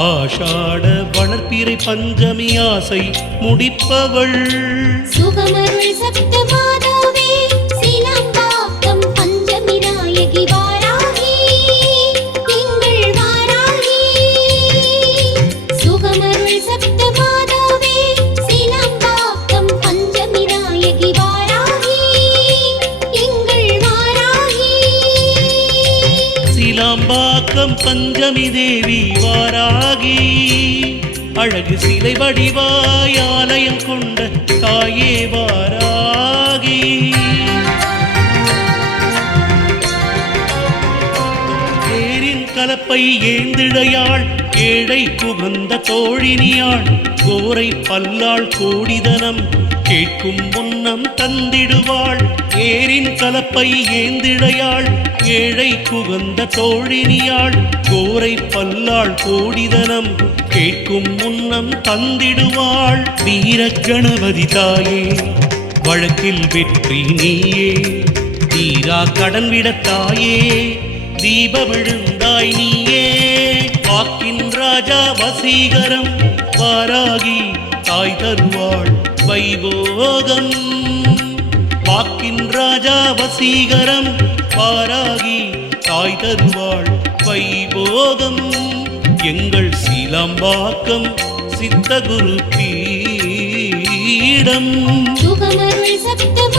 ஆஷாட வளர்ப்பிறை பஞ்சமி ஆசை முடிப்பவள். சுகமருள் சப்தமா சீலாம்பாக்கம் பஞ்சமி தேவி வாராகி. அழகு சிலை வடிவாய் ஆலயம் கொண்ட தாயே வாராகி. தேரின் கலப்பை ஏந்திழையாள் ஏழை புகுந்த தோழினியாள் கோரை பல்லாள் கோடிதனம் கேட்கும் முன்னம் தந்திடுவாள். ஏரின் கலப்பை ஏந்திழையாள் ஏழை புகந்த தோழினியாள் கோரை பல்லாள் கோடிதனம் கேட்கும் முன்னம் தந்திடுவாள். வீர கணபதி தாயே வழக்கில் வெற்றி நீயே. தீரா கடன் விடத்தாயே தீப விழுந்தாய் நீயே. வாக்கின் ராஜா வசீகரம் வாராகி தாய் தருவாள் வைபோகம். வாக்கின் ராஜா வசீகரம் வாராகி தாய் தருவாள் வைபோகம். எங்கள் சீலாம்பாக்கம் சித்தகுரு பீடம். சுகமருள் சப்த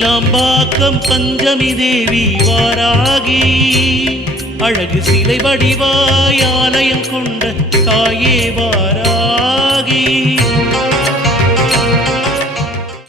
நீலாம்பாக்கம் பஞ்சமி தேவி வாராகி. அழகு சிலை வடிவாய் ஆலயம் கொண்ட தாயே வாராகி.